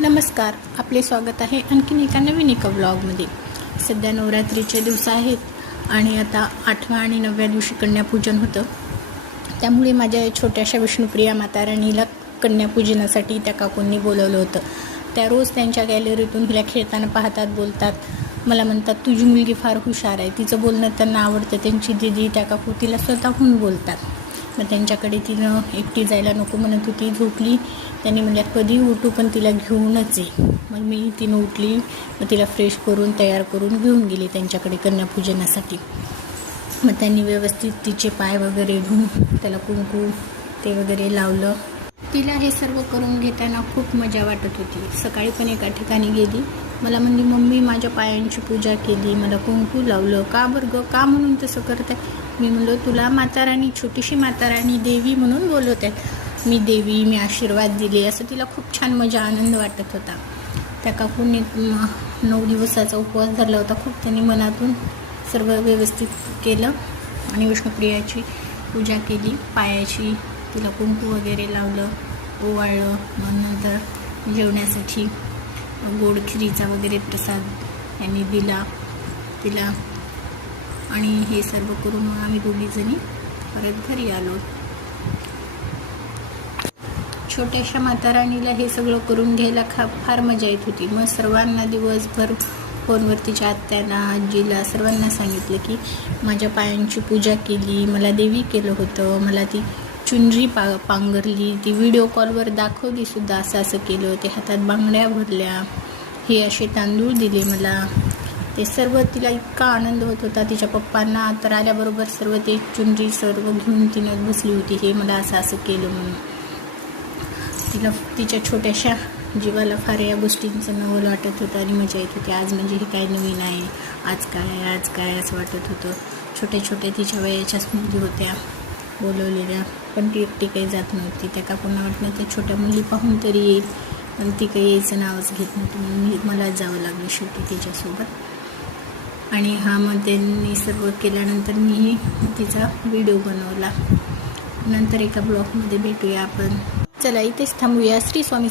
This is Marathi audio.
नमस्कार, आपले स्वागत आहे आणखीन एका व्लॉगमध्ये। सध्या नवरात्रीचे दिवस आहेत आणि आता 8व्या आणि 9व्या दिवशी कन्यापूजन होतं। त्यामुळे माझ्या छोट्याशा विष्णुप्रिया माता राणीला कन्यापूजनासाठी त्या काकूंनी बोलवलं होतं। त्या रोज त्यांच्या गॅलरीतून हिला खेळताना पाहतात, बोलतात, मला म्हणतात तुझी मुलगी फार हुशार आहे, तिचं बोलणं त्यांना आवडतं। त्यांची दीदी त्या काकू तिला स्वतःहून बोलतात। मग त्यांच्याकडे तिनं एकटी जायला नको म्हणत होती, झोपली। त्यांनी म्हणल्यात कधी उठू पण तिला घेऊनच ये। मग तिनं उठली, मग तिला फ्रेश करून तयार करून घेऊन गेली त्यांच्याकडे कन्यापूजनासाठी। मग त्यांनी व्यवस्थित तिचे पाय वगैरे धुवून त्याला कुंकू ते वगैरे लावलं। तिला हे सर्व करून घेताना खूप मजा वाटत होती। सकाळी पण एका ठिकाणी गेली, मला म्हणली मम्मी माझ्या पायांची पूजा केली, मला कुंकू लावलं, का बरं गं, का म्हणून तसं करत आहे? मी म्हणलो तुला माता राणी, छोटीशी माता राणी देवी म्हणून बोलवत आहेत, मी देवी, मी आशीर्वाद दिले, असं तिला खूप छान मजा आनंद वाटत होता। त्या काकूंनी 9 दिवसाचा उपवास धरला होता। खूप त्यांनी मनातून सर्व व्यवस्थित केलं आणि विष्णुप्रियाची पूजा केली, पायाची तिला कुंकू वगैरे लावलं, ओवाळलं। मग नंतर जेवण्यासाठी गोड खिरीचा वगैरे प्रसाद यांनी दिला तिला आणि हे सर्व करून मग आम्ही दोघीजणी परत घरी आलो। छोट्याशा माता राणीला हे सगळं करून घ्यायला फार मजा येत होती। मग सर्वांना दिवसभर फोनवरतीच्या आत्यांना, आजीला सर्वांना सांगितलं की माझ्या पायांची पूजा केली, मला देवी केलं होतं, मला ती चुनरी पांघरली, ती व्हिडिओ कॉलवर दाखवली सुद्धा, असं केलं, ते हातात बांगड्या भरल्या, हे असे तांदूळ दिले मला। ते सर्व तिला इतका आनंद होत होता। तिच्या पप्पांना तर आल्याबरोबर सर्व ते चुनरी सर्व घेऊन तिनं बसली होती, हे मला असं केलं म्हणून। तिला तिच्या छोट्याशा जीवाला फार या गोष्टींचं नवल वाटत होतं आणि मजा येत होती। आज म्हणजे हे काय नवीन आहे, आज काय असं वाटत होतं। छोट्या छोट्या तिच्या वयाच्या स्मृती होत्या बोलवलेल्या, पण ती एकटी काही जात नव्हती। त्या काकूंना वाटलं त्या छोट्या मुली पाहून तरी येईल, पण ती काही यायचं नावच घेत नव्हती, म्हणून मलाच जावं लागलं शेवटी तिच्यासोबत। आणि मग त्यांनी सर्व केल्यानंतर मी तिचा व्हिडिओ बनवला। नंतर एका ब्लॉगमध्ये भेटूया आपण। चला इथेच थांबूया। श्री स्वामी